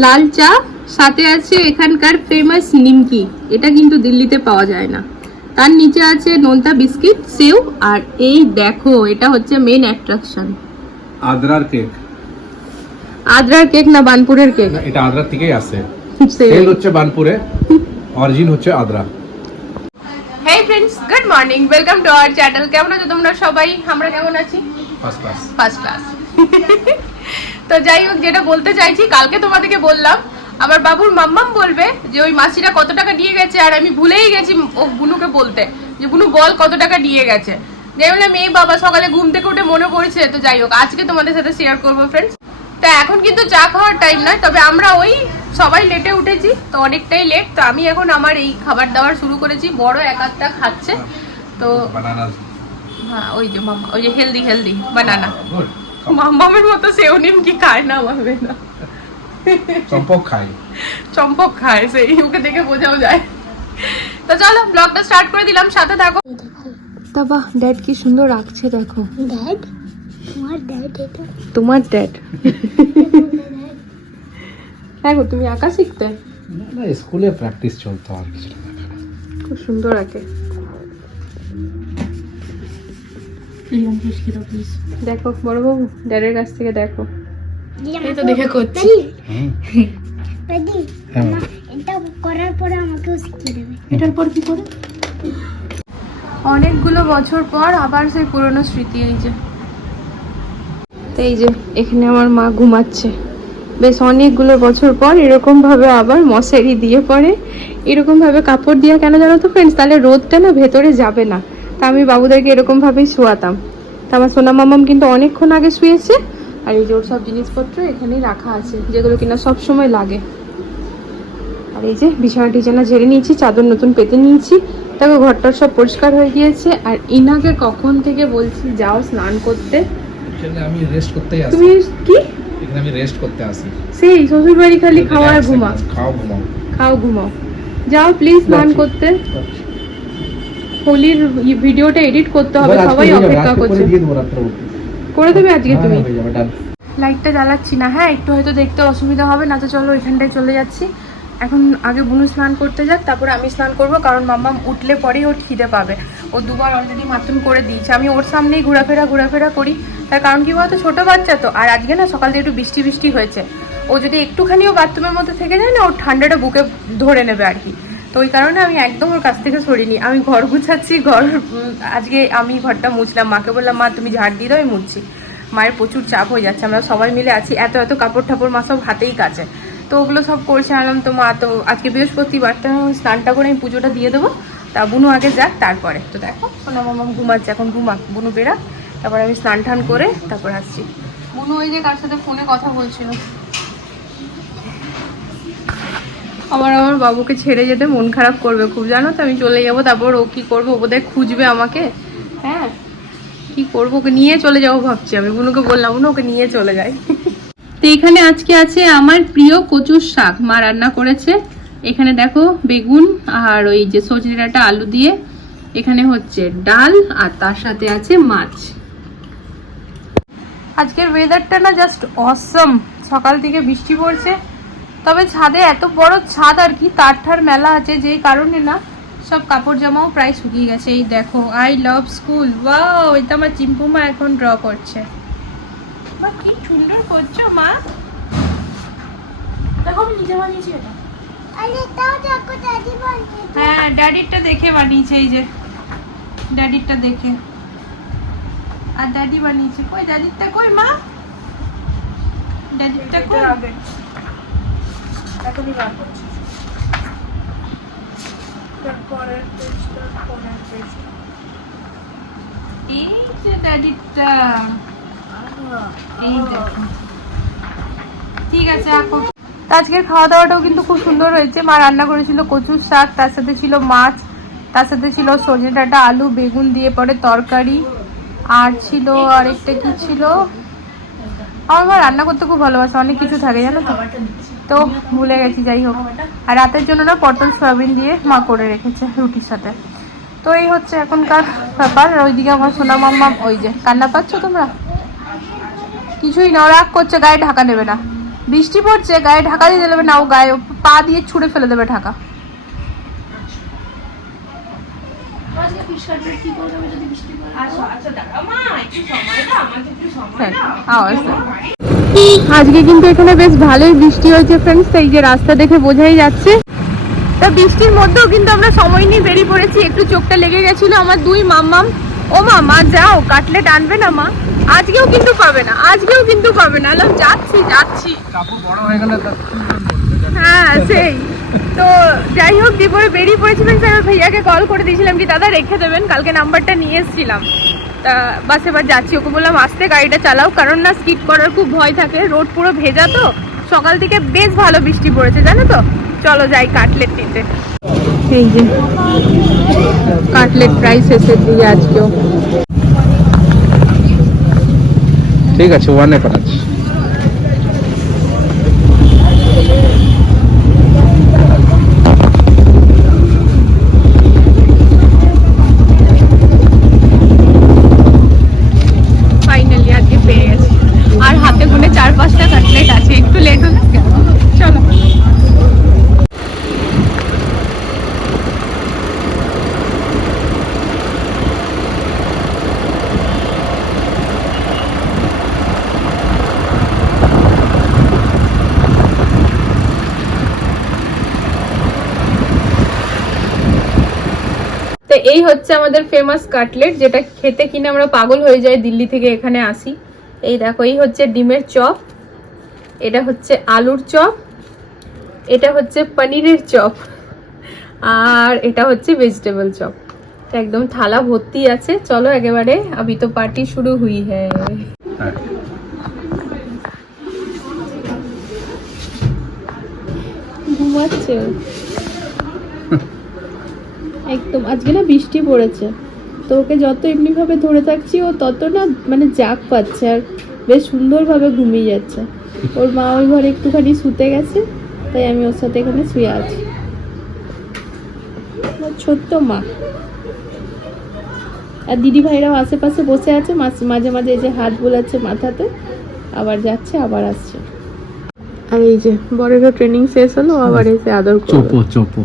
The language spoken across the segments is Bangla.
লাল চা সাথে আছে এখানকার ফেমাস নিমকি। এটা কিন্তু দিল্লিতে পাওয়া যায় না। তার নিচে আছে নোনতা বিস্কিট সেও আর এই দেখো এটা হচ্ছে মেন অ্যাট্রাকশন আদ্রার কেক। আদ্রার কেক না বানপুরের কেক? এটা আদ্রার থেকেই আসে। সেল হচ্ছে বানপুরে অরিজিন হচ্ছে Adra. Hey friends good morning welcome to our channel কেমন আছো তোমরা সবাই? আমরা কেমন আছি? ফার্স্ট ক্লাস ফার্স্ট ক্লাস তো যাই হোক যেটা বলতে চাইছি কালকে তোমাদেরকে বললাম আমার বাবুর মাম্মাম বলবে যে ওই মাসিটা কত টাকা দিয়ে গেছে আর আমি ভুলেই গেছি ও বুনুকে বলতে যে বুনু বল কত টাকা দিয়ে গেছে। যে বললাম এই বাবা সকালে ঘুম থেকে উঠে মনে পড়ছে তো যাই হোক আজকে তোমাদের সাথে শেয়ার করব ফ্রেন্ডস তা এখন কিন্তু চা খাওয়ার টাইম নয় তবে আমরা ওই সবাই লেটে উঠেছি তো অনেকটাই লেট তো আমি এখন আমার এই খাবার দাবার শুরু করেছি বড় এক আধটা খাচ্ছে তো হ্যাঁ ওই যে মামা ওই যে হেলদি হেলদি বানানা মামামের মতো সেও নিমকি খায় না ভাবে না। চম্পক খাই চম্পক খায় সেই ওকে দেখে বোঝাও যায়। তো চলো ব্লগটা স্টার্ট করে দিলাম সাথে থাকো। তা বাহ ড্যাড কি সুন্দর রাখছে দেখো। ড্যাড তোমার ড্যাড এটা? তোমার ড্যাড হ্যাঁ গো তুমি আঁকা শিখতে? না স্কুলে প্র্যাকটিস চলতো আর কিছু না। খুব সুন্দর আঁকে দেখো বড় বাবু ড্যাডের কাছ থেকে দেখো। এই তো দেখে করছি। হ্যাঁ। এটা করার পরে আমাকেও শিখিয়ে দেবে। এটার পর কি করে? অনেকগুলো বছর পর আবার সেই পুরনো স্মৃতি এই যে। তো এই যে, এখানে আমার মা ঘুমাচ্ছে। বেশ অনেকগুলো বছর পর এরকম ভাবে আবার মশারি দিয়ে পরে এরকম ভাবে কাপড় দিয়ে কেন জানো তো ফ্রেন্ডস তাহলে রোদটা না ভেতরে যাবে না। তা আমি বাবুদেরকে এরকম ভাবেই শোয়াতাম। তা আমার সোনা মামাম কিন্তু অনেকক্ষণ আগে শুয়েছে। আর এই যে ওর সব জিনিসপত্র এখানেই রাখা আছে, যেগুলো কিনা সব সময় লাগে। আর এই যে, বিছানা টিছানা ঝেড়ে নিয়েছি, চাদর নতুন পেতে নিয়েছি। দেখো ঘরটা সব পরিষ্কার হয়ে গিয়েছে। আর ইনাকে কখন থেকে বলছি, যাও স্নান করতে। এখানে আমি রেস্ট করতেই আসি। তুমি কি? এখানে আমি রেস্ট করতে আসি। সেই শ্বশুর বাড়ি খালি খাওয়া আর ঘুমা খাও ঘুমাও। খাও ঘুমাও। যাও প্লিজ স্নান করতে। হোলির ভিডিওটা এডিট করতে হবে সবাই অপেক্ষা করছে। করে দেবে আজকে হ্যাঁ, তুমি। লাইটটা জ্বালাচ্ছি না হ্যাঁ একটু হয়তো দেখতে অসুবিধা হবে না তো চলো এখানটায় চলে যাচ্ছি। এখন আগে বুনু স্নান করতে যাক, তারপরে আমি স্নান করব, কারণ মাম্মাম উঠলে পরেই ওর খিদে পাবে। ও দুবার অলরেডি মাথুন করে দিয়েছে। আমি ওর সামনেই ঘোরাফেরা ঘোরাফেরা করি। তার কারণ কি বলতো? ছোটো বাচ্চা তো। আর আজকে না, সকাল থেকে একটু বৃষ্টি বৃষ্টি হয়েছে। ও যদি একটুখানিও বাথরুমের মধ্যে থেকে যায় না, ওর ঠান্ডাটা বুকে ধরে নেবে আর কি। তো ওই কারণে আমি একদম ওর কাছ থেকে সরিনি। আমি ঘর গুছাচ্ছি, ঘর আজকে আমি ঘরটা মুছলাম। মাকে বললাম, মা, তুমি ঝাড় দিয়ে দাও, আমি মুছছি। মায়ের প্রচুর চাপ হয়ে যাচ্ছে। আমরা সবাই মিলে আছি। এত এত কাপড় ঠাপড় মা সব হাতেই কাছে তো ওগুলো সব করছে আনলাম তো মা। তো আজকে বৃহস্পতিবারটা স্নানটা করে আমি পুজোটা দিয়ে দেবো। তা বুনু আগে যাক তারপরে। তো দেখো সোনা মামাম ঘুমাচ্ছে এখন ঘুমাক। বুনু বেরা তারপর আমি স্নান টান করে তারপর আসছি। বুনু ওই যে কার সাথে ফোনে কথা বলছিল। আমার আমার বাবুকে ছেড়ে যেতে মন খারাপ করবে খুব জানো তো? আমি চলে যাব তারপর ও কি করব? ও বোধহয় খুঁজবে আমাকে। হ্যাঁ? কি করব? ওকে নিয়ে চলে যাব ভাবছি আমি। বুনুকে বললাম বুনু ওকে নিয়ে চলে যাই। তো এখানে আজকে আছে আমার প্রিয় কচুর শাক। মা রান্না করেছে। এখানে দেখো বেগুন আর ওই যে সজনে ডাঁটা আলু দিয়ে। এখানে হচ্ছে ডাল আর তার সাথে আছে মাছ। আজকের ওয়েদারটা না জাস্ট অসম সকাল থেকে বৃষ্টি পড়ছে। তবে ছাদে এত বড় ছাদ আর কি, তার ঠার মেলা আছে যেই কারণে না সব কাপড় জামাও প্রায় শুকিয়ে গেছে। এই দেখো আই লাভ স্কুল ওয়াও এটা আমার চিম্পুমা এখন ড্র করছে। মা কি সুন্দর করছ মা। দেখো আমি নিজে বানিয়েছি এটা। হ্যাঁ ড্যাডিরটা দেখে বানিয়েছে এই যে। ড্যাডিরটা দেখে। আর ড্যাডি বানিয়েছে। কই ড্যাডিরটা কই মা? ড্যাডিরটা কই? এখনই বার করছি। এই যে ড্যাডিরটা এই দেখো ঠিক আছে আজকের খাওয়া দাওয়াটাও কিন্তু খুব সুন্দর হয়েছে। মা রান্না করেছিল কচুর শাক, তার সাথে ছিল মাছ, তার সাথে ছিল সজনে ডাঁটা, আলু, বেগুন দিয়ে পরে তরকারি, আর ছিল আরেকটা কি ছিল? আমার মা রান্না করতে খুব ভালোবাসে, অনেক কিছু থাকে, জানো তো? তো ভুলে গেছি, যাই হোক। আর রাতের জন্য না পটল, সয়াবিন দিয়ে মা করে রেখেছে রুটির সাথে। তো এই হচ্ছে এখনকার ব্যাপার। ওইদিকে আমার সোনা মাম্মা, ওই যে, কান্না পাচ্ছ তোমরা? কিছুই না ও রাগ করছে গায়ে ঢাকা নেবে না। বৃষ্টি পড়ছে গায়ে ঢাকা দিয়ে দেবে না ও গায়ে পা দিয়ে ছুঁড়ে ফেলে দেবে ঢাকা। আজকে কিন্তু এখানে বেশ ভালোই বৃষ্টি হয়েছে ফ্রেন্ডস এই যে রাস্তা দেখে বোঝাই যাচ্ছে। তা বৃষ্টির মধ্যেও কিন্তু আমরা সময় নিয়ে বেরিয়ে পড়েছি একটু চোখটা লেগে গেছিল আমার দুই মাম্মাম। ও মা মা যাও কাটলেট আনবে না মা? আজকেও কিন্তু পাবে না আজকেও কিন্তু পাবে না। আলাম যাচ্ছি যাচ্ছি। বড় হয়ে গেলে হ্যাঁ সেই। তো যাই হোক দিয়ে বেরিয়ে পড়েছিলাম স্যার ভাইয়াকে কল করে দিয়েছিলাম কি দাদা রেখে দেবেন কালকে নাম্বারটা নিয়ে এসেছিলাম। তা বাস এবার যাচ্ছি। ওকে বললাম আসতে গাড়িটা চালাও কারণ না স্কিড করার খুব ভয় থাকে। রোড পুরো ভেজা তো। সকাল থেকে বেশ ভালো বৃষ্টি পড়েছে জানো তো? চলো যাই কাটলেট নিতে। এই যে কাটলেট প্রাইস এসে দিয়ে আজকেও। ঠিক আছে ওয়ানে করাচ্ছি ফাইনালি আজকে পেয়ে গেছি আর হাতে গুনে চার পাঁচটা কাটলেট আছে একটু লেট হলে চলো তো এই হচ্ছে আমাদের ফেমাস কাটলেট যেটা খেতে কিনে আমরা পাগল হয়ে যাই দিল্লি থেকে এখানে আসি। এই দেখো, এই হচ্ছে ডিমের চপ, এটা হচ্ছে আলুর চপ, এটা হচ্ছে পনিরের চপ, আর এটা হচ্ছে ভেজিটেবল চপ। একদম থালা ভর্তি আছে, চলো একেবারে अभी তো পার্টি শুরু হুই হ্যাঁ। ঘুমাচ্ছে। একদম। আজকে না বৃষ্টি পড়েছে। তো ওকে যত এমনিভাবে ধরে থাকছি ও তত না মানে জাগ পাচ্ছে আর বেশ সুন্দরভাবে ঘুমিয়ে যাচ্ছে। ওর মা ওই ঘরে একটুখানি শুতে গেছে তাই আমি ওর সাথে এখানে শুয়ে আছি। ছোট্ট মা। আর দিদি ভাইরাও আশেপাশে বসে আছে মাঝে মাঝে এই যে হাত বোলাচ্ছে মাথাতে আবার যাচ্ছে আবার আসছে। আর এই যে বড়েরও ট্রেনিং শেষ হলো আবার এসে আদর করবে চোপো চোপো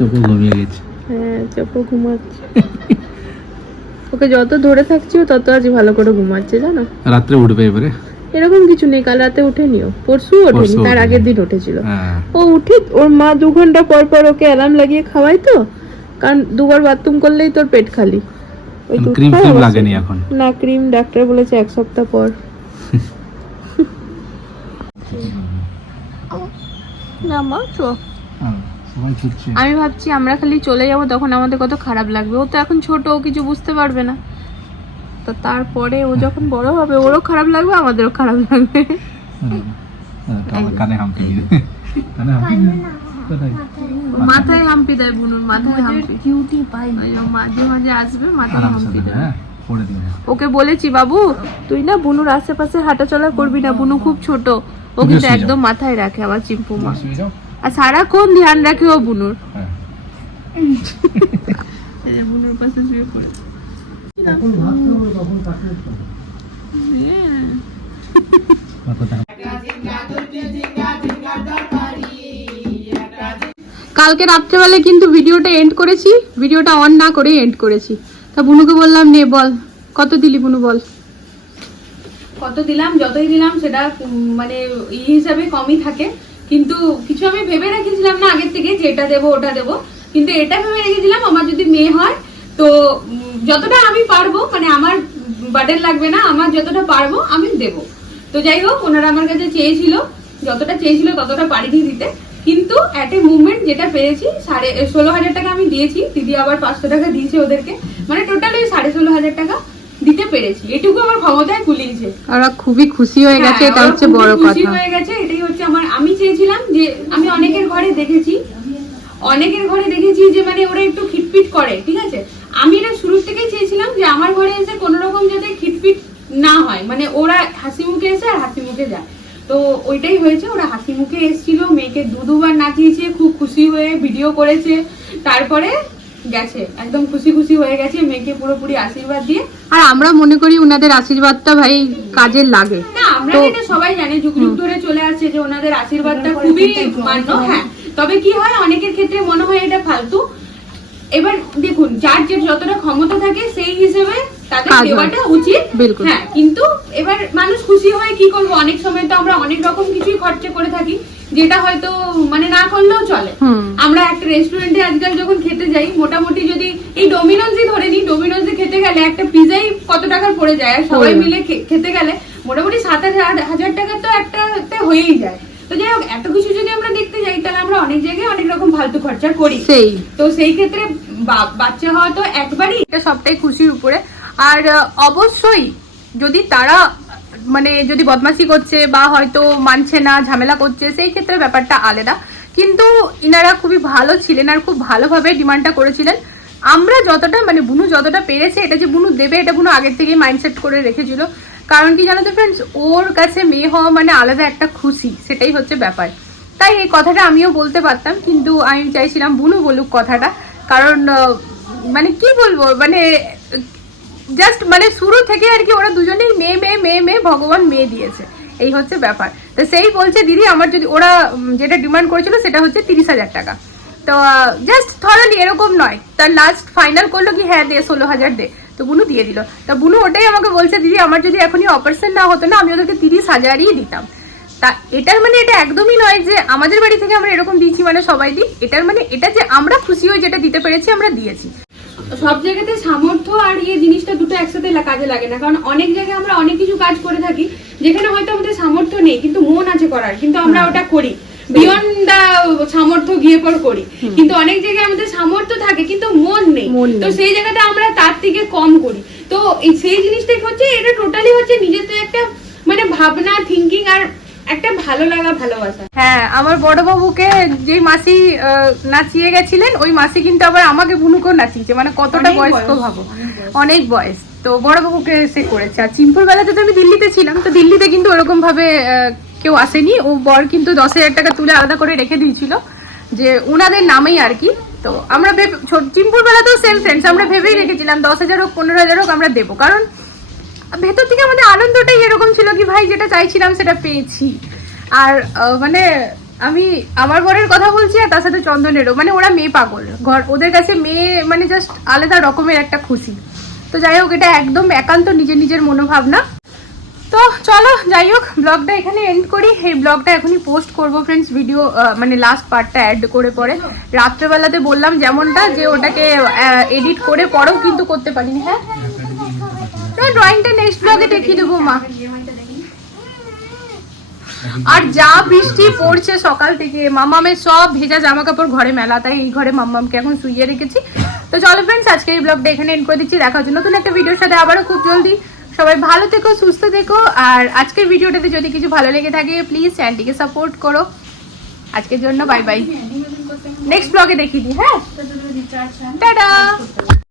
চোপো ঘুমিয়ে গেছে। হ্যাঁ চপো ঘুমাচ্ছে। ওকে যত ধরে থাকছি ও তত আজ ভালো করে ঘুমাচ্ছে জানো? রাত্রে উঠবে এবারে? এরকম কিছু নেই কাল রাতে উঠেনিও পরশু ওঠেনি তার আগের দিন উঠেছিল। হ্যাঁ। ও উঠে ওর মা দু ঘণ্টা পর পর ওকে অ্যালার্ম লাগিয়ে খাওয়াই তো কারণ দুবার বাথরুম করলেই তোর পেট খালি। ওই ক্রিম খায় ফ্রিম লাগেনি এখন? না ক্রিম ডাক্তার বলেছে এক সপ্তাহ পর। না মা চো। আমি ভাবছি আমরা খালি চলে যাব তখন আমাদের কত খারাপ লাগবে। ও তো এখন ছোট ও কিছু বুঝতে পারবে না। তো তারপরে ও যখন বড় হবে ওরও খারাপ লাগবে আমাদেরও খারাপ লাগবে। হ্যাঁ, তারপর কানে হাম্পি কানে হাম্পি মাথায় হাম্পি দেয় বুনুর মাথায় হাম্পি। কিউটি পাই ও মাঝে মাঝে আসবে মাথায় হাম্পি দেয়। হ্যাঁ পড়ে দিবে ওকে বলেছি বাবু তুই না বুনুর আশেপাশে হাঁটাচলা করবি না বুনু খুব ছোট। ও কিন্তু একদম মাথায় রাখে আবার চিম্পু মা। আর সারাক্ষণ ধ্যান রাখে ও বুনুর। হ্যাঁ এই যে বুনুর পাশে শুয়ে পড়ে। কালকে রাত্রেবেলায় কিন্তু ভিডিওটা এন্ড করেছি ভিডিওটা অন না করেই এন্ড করেছি। তা বুনুকে বললাম নে বল কত দিলি বুনু বল? কত দিলাম যতই দিলাম সেটা মানে ই হিসাবে কমই থাকে। কিন্তু কিছু আমি ভেবে রেখেছিলাম না আগের থেকে যে এটা দেবো, ওটা দেবো। কিন্তু এটা ভেবে রেখেছিলাম, আমার যদি মেয়ে হয়, তো যতটা আমি পারব মানে আমার বার্ডেন লাগবে না, আমার যতটা পারব, আমি দেবো। তো যাই হোক, ওনারা আমার কাছে চেয়েছিল, যতটা চেয়েছিল ততটা পারিনি দিতে। কিন্তু অ্যাট এ মুভমেন্ট যেটা পেয়েছি, সাড়ে, ষোলো হাজার টাকা আমি দিয়েছি। দিদি আবার পাঁচশো টাকা দিয়েছে ওদেরকে। মানে টোটাল ওই সাড়ে ষোলো হাজার টাকা। দিতে পেরেছি। এটুকু আমার ক্ষমতায় কুলিয়েছে। ওরা খুবই খুশি হয়ে গেছে হ্যাঁ, এটা হচ্ছে বড় খুশি হয়ে গেছে এটাই হচ্ছে আমার আমি চেয়েছিলাম যে আমি অনেকের ঘরে দেখেছি অনেকের ঘরে দেখেছি যে মানে ওরা একটু খিটপিট করে ঠিক আছে? আমি এটা শুরু থেকেই চেয়েছিলাম যে আমার ঘরে এসে কোনো রকম যাতে খিটপিট না হয় মানে ওরা হাসি মুখে এসে আর হাসি মুখে যায়। তো ওইটাই হয়েছে ওরা হাসি মুখে এসেছিল মেয়েকে দু দুবার নাচিয়েছে খুব খুশি হয়ে ভিডিও করেছে তারপরে গেছে। একদম খুশি খুশি হয়ে গেছে মেয়েকে পুরোপুরি আশীর্বাদ দিয়ে। আর আমরা মনে করি উনাদের আশীর্বাদটা ভাই কাজের লাগে। না আমরা এটা সবাই জানি যুগ যুগ ধরে চলে আসছে যে ওনাদের আশীর্বাদটা খুবই মান্য। হ্যাঁ তবে কি হয় অনেকের ক্ষেত্রে মনে হয় এটা ফালতু। এবার দেখুন যার যে যতটা ক্ষমতা থাকে সেই হিসেবে তাদের দেওয়াটা উচিত। হ্যাঁ কিন্তু এবার মানুষ খুশি হয় কি করব? অনেক সময় তো আমরা অনেক রকম কিছুই খরচা করে থাকি। যেটা হয়তো মানে না করলেও চলে। আমরা একটা রেস্টুরেন্টে আজকাল যখন খেতে যাই মোটামুটি যদি এই ডোমিনোজই ধরে নিই ডোমিনোজে খেতে গেলে একটা পিজাই কত টাকার পড়ে যায়? আর সবাই মিলে খেতে গেলে মোটামুটি সাত হাজার টাকা তো একটাতে হয়েই যায়। তো যাই হোক এত কিছু যদি আমরা দেখতে যাই তাহলে আমরা অনেক জায়গায় অনেক রকম ফালতু খরচা করি। সেই। তো সেই ক্ষেত্রে বাচ্চা হওয়া তো একবারই এটা সবটাই খুশির উপরে। আর অবশ্যই যদি তারা মানে যদি বদমাশি করছে বা হয়তো মানছে না, ঝামেলা করছে, সেই ক্ষেত্রে ব্যাপারটা আলাদা। কিন্তু ইনারা খুবই ভালো ছিলেন আর খুব ভালোভাবে ডিমান্ডটা করেছিলেন। আমরা যতটা মানে বুনু যতটা পেরেছে, এটা যে বুনু দেবে, এটা বুনু আগের থেকেই মাইন্ডসেট করে রেখেছিল। কারণ কি জানো তো ফ্রেন্ডস ওর কাছে মেয়ে হওয়া মানে আলাদা একটা খুশি, সেটাই হচ্ছে ব্যাপার। তাই এই কথাটা আমিও বলতে পারতাম, কিন্তু আমি চাইছিলাম বুনু বলুক কথাটা। কারণ মানে কি বলব মানে জাস্ট মানে শুরু থেকে আর কি ওরা দুজনেই মেয়ে মেয়ে মেয়ে মেয়ে, ভগবান মেয়ে দিয়েছে। এই হচ্ছে ব্যাপার। তো সেই বলছে, দিদি, আমার যদি ওরা যেটা ডিমান্ড করেছিল সেটা হচ্ছে তিরিশ হাজার টাকা। তো জাস্ট থরলি এরকম নয়। তার লাস্ট ফাইনাল করল কি হ্যাঁ দে, ষোলো হাজার দে। তো বুনু দিয়ে দিল। তা বুনু ওটাই আমাকে বলছে, দিদি, আমার যদি এখনই অপারেশন না হতো না, আমি ওদেরকে তিরিশ হাজারই দিতাম। তা এটার মানে এটা একদমই নয় যে আমাদের বাড়ি থেকে আমরা এরকম দিচ্ছি মানে সবাই দিই এটার মানে এটা যে আমরা খুশি হয়ে যেটা দিতে পেরেছি, আমরা দিয়েছি। সব জায়গাতে সামর্থ্য আর ইয়ে জিনিসটা দুটো একসাথে কাজে লাগে না। কারণ অনেক জায়গায় আমরা অনেক কিছু কাজ করে থাকি যেখানে হয়তো আমাদের সামর্থ্য নেই কিন্তু মন আছে করার কিন্তু আমরা ওটা করি। বিয়ন্ড দা সামর্থ্য গিয়ে পর করি। কিন্তু অনেক জায়গায় আমাদের সামর্থ্য থাকে কিন্তু মন নেই। তো সেই জায়গাটা আমরা তার থেকে কম করি। তো সেই জিনিসটাই হচ্ছে এটা টোটালি হচ্ছে নিজেদের একটা মানে ভাবনা থিঙ্কিং আর একটা ভালো লাগা ভালোবাসা। হ্যাঁ আমার বড় বাবুকে যে মাসি নাচিয়ে গেছিলেন ওই মাসি কিন্তু আবার আমাকে বুনুকেও নাচিয়েছে মানে কতটা বয়স্ক ভাবো। অনেক বয়স। তো বড় বাবুকে সে করেছে। আর চিম্পুর বেলাতে তো আমি দিল্লিতে ছিলাম তো দিল্লিতে কিন্তু ওরকম ভাবে কেউ আসেনি। ও বর কিন্তু দশ হাজার টাকা তুলে আলাদা করে রেখে দিয়েছিল যে ওনাদের নামেই আর কি। তো আমরা ভেবে চিম্পুর বেলাতেও সেম ফ্রেন্ডস আমরা ভেবেই রেখেছিলাম দশ হাজার হোক পনেরো হাজার হোক আমরা দেবো। কারণ ভেতর থেকে আমাদের আনন্দটাই এরকম ছিল কি ভাই, যেটা চাইছিলাম সেটা পেয়েছি। আর মানে আমি আমার বরের কথা বলছি আর তার সাথে চন্দনেরও। মানে ওরা মেয়ে পাগল। ঘর, ওদের কাছে মেয়ে মানে জাস্ট আলাদা রকমের একটা খুশি। তো যাই হোক, এটা একদম একান্ত নিজের নিজের মনোভাবনা। তো চলো, যাই হোক ব্লগটা এখানে এন্ড করি। এই ব্লগটা এখনই পোস্ট করব ফ্রেন্ডস ভিডিও মানে লাস্ট পার্টটা অ্যাড করে পরে। রাত্রেবেলাতে বললাম যেমনটা, যে ওটাকে এডিট করে পরেও কিন্তু করতে পারিনি হ্যাঁ? ড্রয়িংটা নেক্সট ব্লগে দেখিয়ে দেবো মা। আর যা বৃষ্টি পড়ছে সকাল থেকে মামামের সব ভেজা জামা কাপড় ঘরে মেলা তাই এই ঘরে মামামকে এখন শুইয়ে রেখেছি। তো চলো ফ্রেন্ডস আজকে এই ব্লগটা এখানে এন্ড করে দিচ্ছি। দেখা হচ্ছে নতুন একটা ভিডিওর সাথে আবারও খুব জলদি। সবাই ভালো থেকো সুস্থ থেকো আর আজকের ভিডিওটাতে যদি কিছু ভালো লেগে থাকে প্লিজ চ্যানেলটিকে সাপোর্ট করো। আজকের জন্য বাই বাই নেক্সট ব্লগে দেখিয়ে দিই হ্যাঁ? টাটা